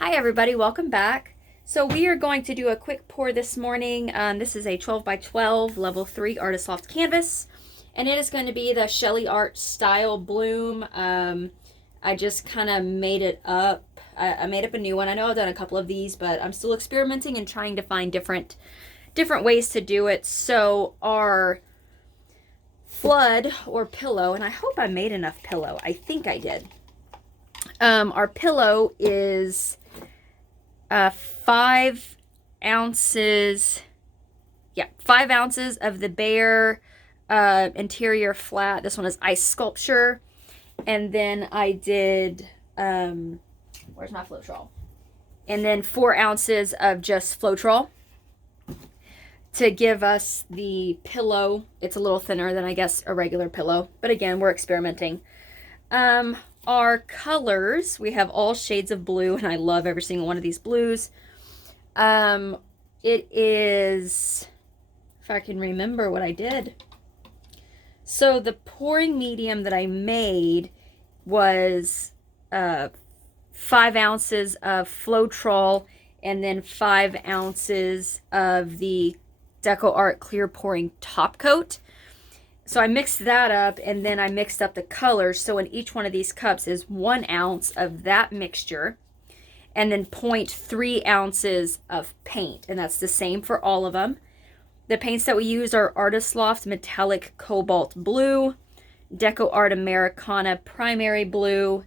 Hi everybody, welcome back. So we are going to do a quick pour this morning. This is a 12 by 12 level 3 Artist Loft canvas, and it is going to be the Shelly Art Style Bloom. I just kind of made it up. I made up a new one. I know I've done a couple of these, but I'm still experimenting and trying to find different ways to do it. So our flood or pillow, and I hope I made enough pillow. I think I did. Our pillow is 5 ounces, 5 ounces of the Behr interior flat. This one is ice sculpture. And then I did, where's my Floetrol? And then 4 ounces of just Floetrol to give us the pillow. It's a little thinner than I guess a regular pillow, but again, we're experimenting. Our colors, we have all shades of blue, and I love every single one of these blues. It is, if I can remember what I did. So the pouring medium that I made was 5 ounces of Floetrol and then 5 ounces of the DecoArt Clear pouring top coat. So I mixed that up, and then I mixed up the colors. So in each one of these cups is 1 ounce of that mixture, and then 0.3 ounces of paint. And that's the same for all of them. The paints that we use are Artist Loft Metallic Cobalt Blue, DecoArt Americana Primary Blue,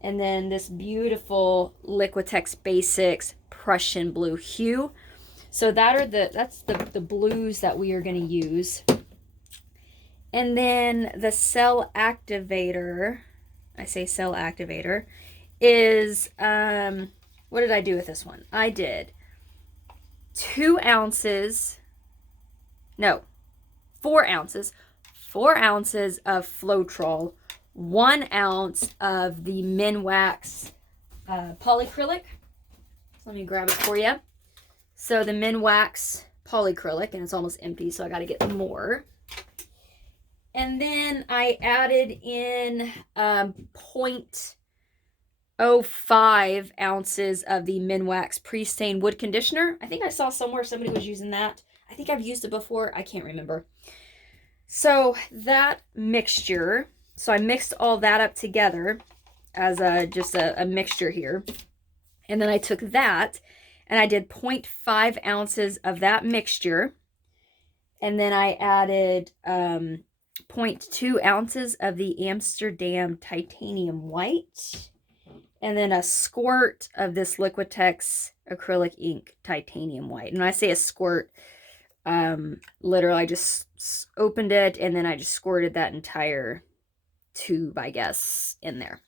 and then this beautiful Liquitex Basics Prussian Blue hue. So that's the blues that we are going to use. And then the Cell Activator, I say Cell Activator, is, what did I do with this one? I did 4 ounces of Floetrol, 1 ounce of the Minwax Polycrylic. Let me grab it for you. So the Minwax Polycrylic, and it's almost empty, so I got to get more. And then I added in 0.05 ounces of the Minwax Pre-Stain Wood Conditioner. I think I saw somewhere somebody was using that. I think I've used it before. I can't remember. So that mixture, so I mixed all that up together as just a mixture here. And then I took that and I did 0.5 ounces of that mixture. And then I added 0.2 ounces of the Amerstdam titanium white, and then a squirt of this Liquitex acrylic ink titanium white. And when I say a squirt, literally I just opened it and then I just squirted that entire tube, I guess, in there.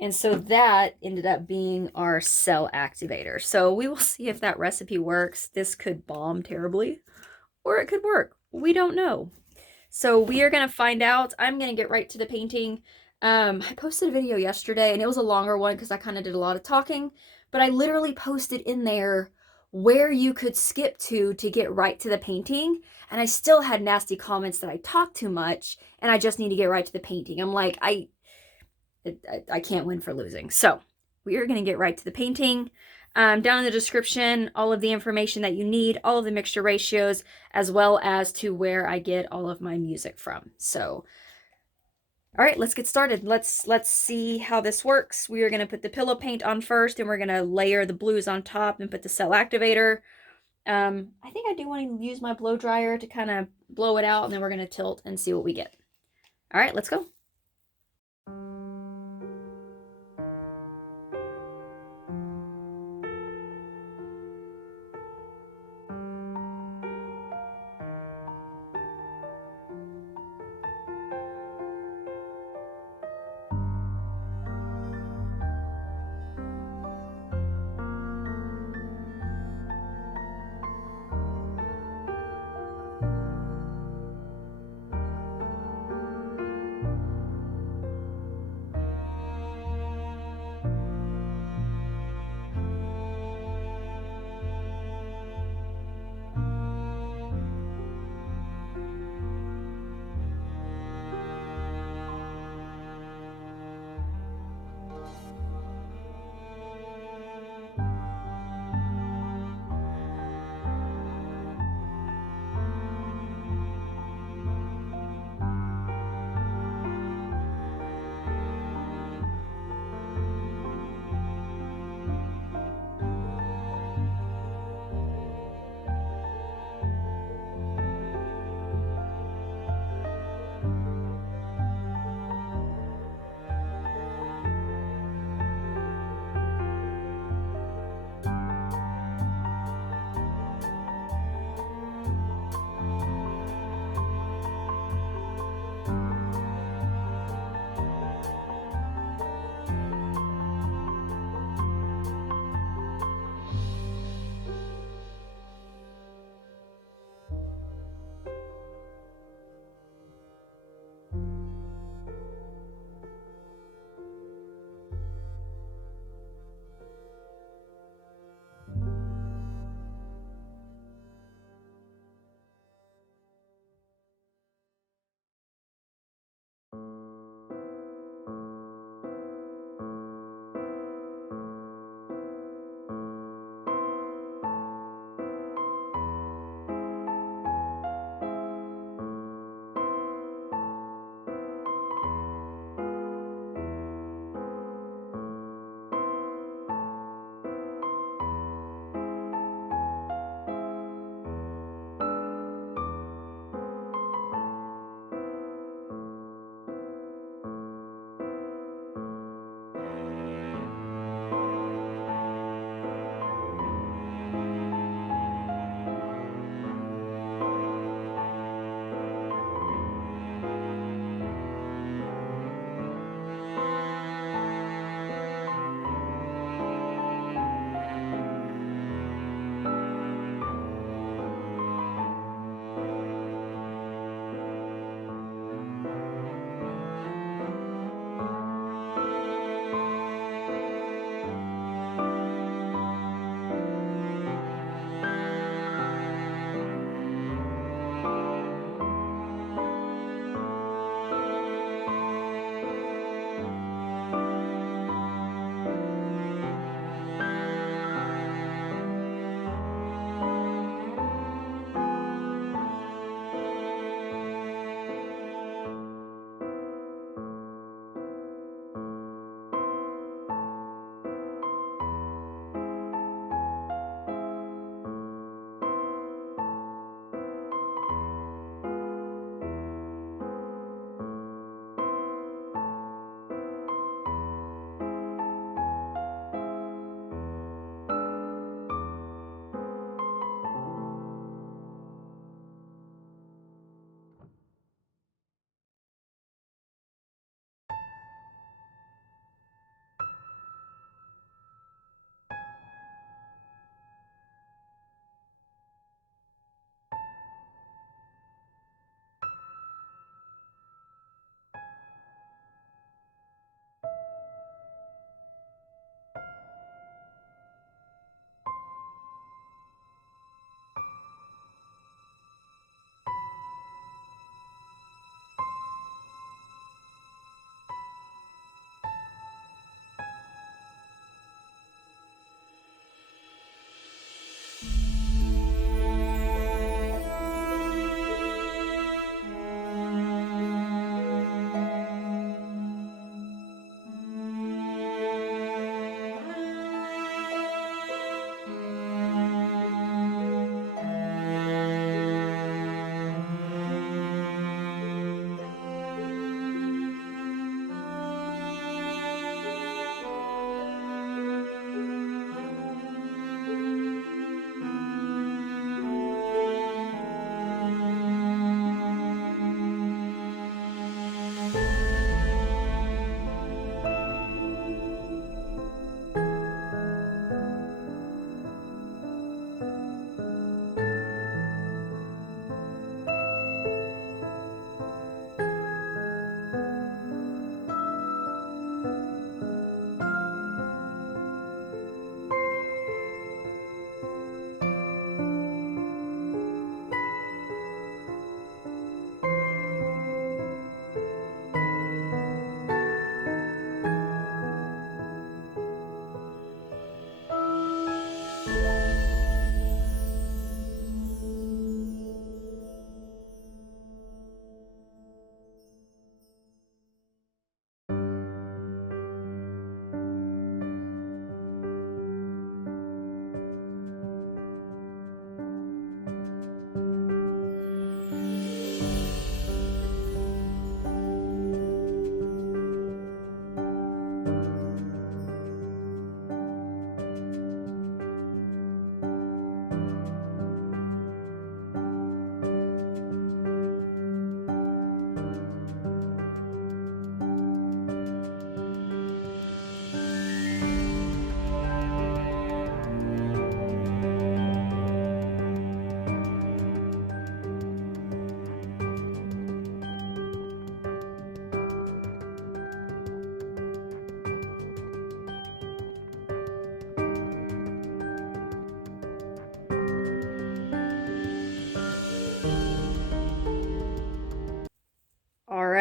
And so that ended up being our Cell Activator. So we will see if that recipe works. This could bomb terribly, or it could work. We don't know. So we are going to find out. I'm going to get right to the painting. I posted a video yesterday, and it was a longer one because I kind of did a lot of talking, but I literally posted in there where you could skip to get right to the painting, and I still had nasty comments that I talk too much, and I just need to get right to the painting. I'm like, I can't win for losing. So we are going to get right to the painting. Down in the description, all of the information that you need, all of the mixture ratios, as well as to where I get all of my music from. So, all right, let's get started. Let's see how this works. We are going to put the pillow paint on first, and we're going to layer the blues on top and put the Cell Activator. I think I do want to use my blow dryer to kind of blow it out, and then we're going to tilt and see what we get. All right, let's go.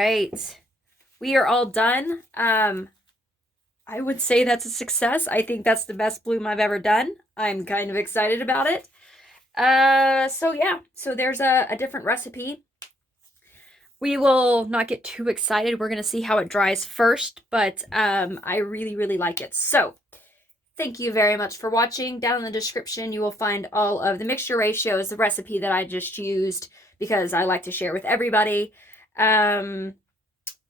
right. We are all done. I would say that's a success. I think that's the best bloom I've ever done. I'm kind of excited about it. So yeah, so there's a different recipe. We will not get too excited. We're going to see how it dries first, but I really, really like it. So thank you very much for watching. Down in the description, you will find all of the mixture ratios, the recipe that I just used, because I like to share with everybody. And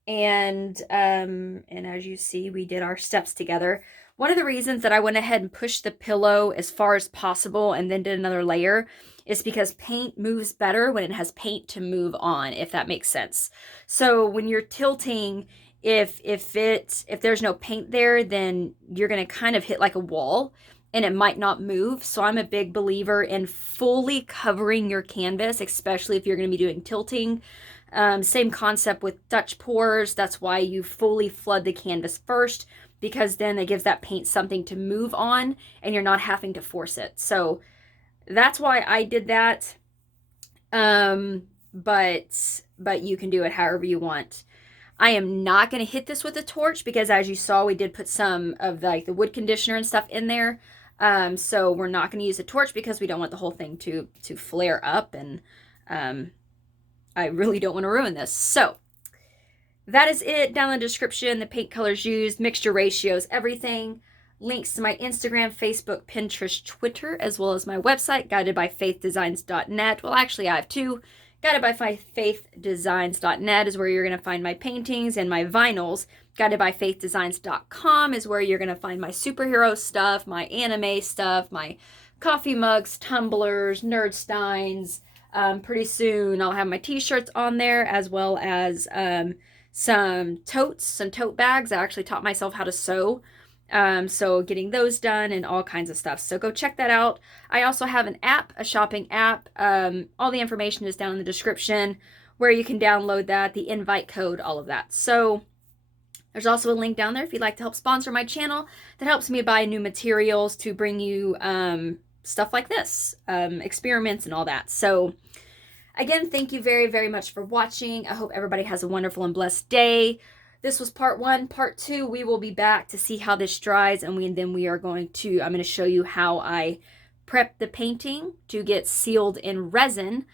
as you see, we did our steps together. One of the reasons that I went ahead and pushed the pillow as far as possible and then did another layer is because paint moves better when it has paint to move on, if that makes sense. So when you're tilting, if there's no paint there, then you're going to kind of hit like a wall and it might not move. So I'm a big believer in fully covering your canvas, especially if you're going to be doing tilting. Same concept with Dutch pours. That's why you fully flood the canvas first, because then it gives that paint something to move on and you're not having to force it. So that's why I did that. But you can do it however you want. I am not going to hit this with a torch because, as you saw, we did put some of like the wood conditioner and stuff in there. So we're not going to use a torch because we don't want the whole thing to flare up, and I really don't want to ruin this. So that is it. Down in the description, the paint colors used, mixture ratios, everything. Links to my Instagram, Facebook, Pinterest, Twitter, as well as my website, guidedbyfaithdesigns.net. Well, actually, I have two. Guidedbyfaithdesigns.net is where you're going to find my paintings and my vinyls. Guidedbyfaithdesigns.com is where you're going to find my superhero stuff, my anime stuff, my coffee mugs, tumblers, nerd steins. Pretty soon I'll have my t-shirts on there, as well as some tote bags. I actually taught myself how to sew. So getting those done and all kinds of stuff. So go check that out. I also have an app, a shopping app. All the information is down in the description where you can download that, the invite code, all of that. So there's also a link down there if you'd like to help sponsor my channel. That helps me buy new materials to bring you stuff like this, experiments and all that. So again, thank you very, very much for watching. I hope everybody has a wonderful and blessed day. This was part 1. Part 2, we will be back to see how this dries, and then we are I'm going to show you how I prep the painting to get sealed in resin.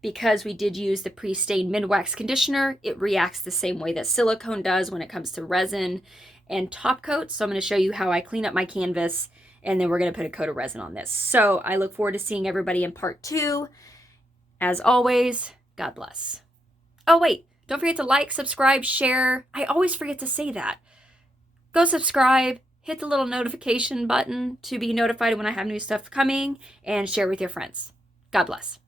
Because we did use the pre-stained Minwax conditioner, it reacts the same way that silicone does when it comes to resin and top coat. So I'm going to show you how I clean up my canvas, and then we're going to put a coat of resin on this. So I look forward to seeing everybody in part 2. As always, God bless. Oh, wait. Don't forget to like, subscribe, share. I always forget to say that. Go subscribe, hit the little notification button to be notified when I have new stuff coming, and share with your friends. God bless.